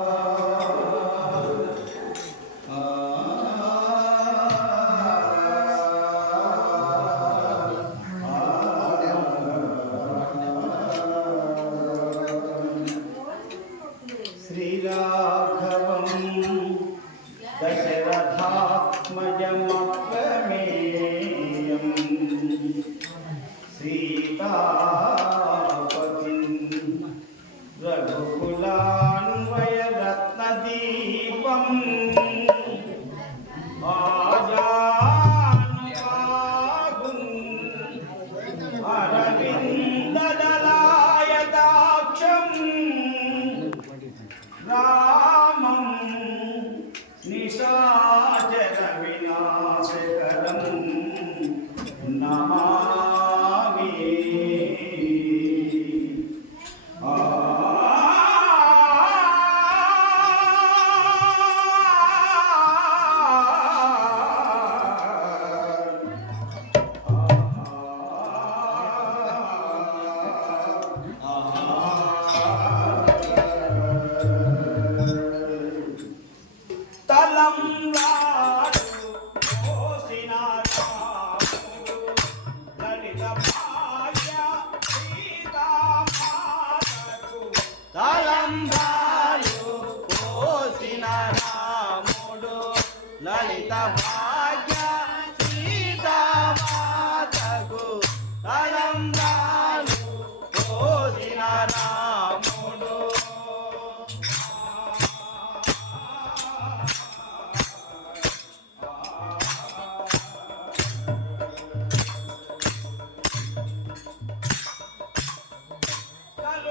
아, 아, అరవిందదలాయదాక్షం రామం నిశాచర వినాశకరం. నమా తలంగా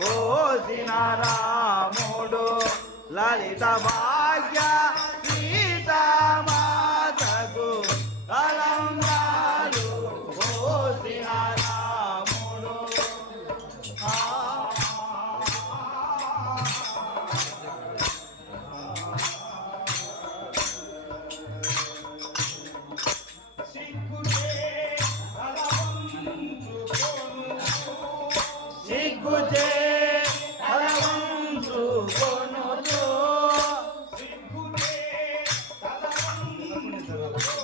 కోసిన రాముడు లలిత భాగ్య సీతమాతకు అలంకారు కోసిన రాముడు సిగ్గుచే Oh.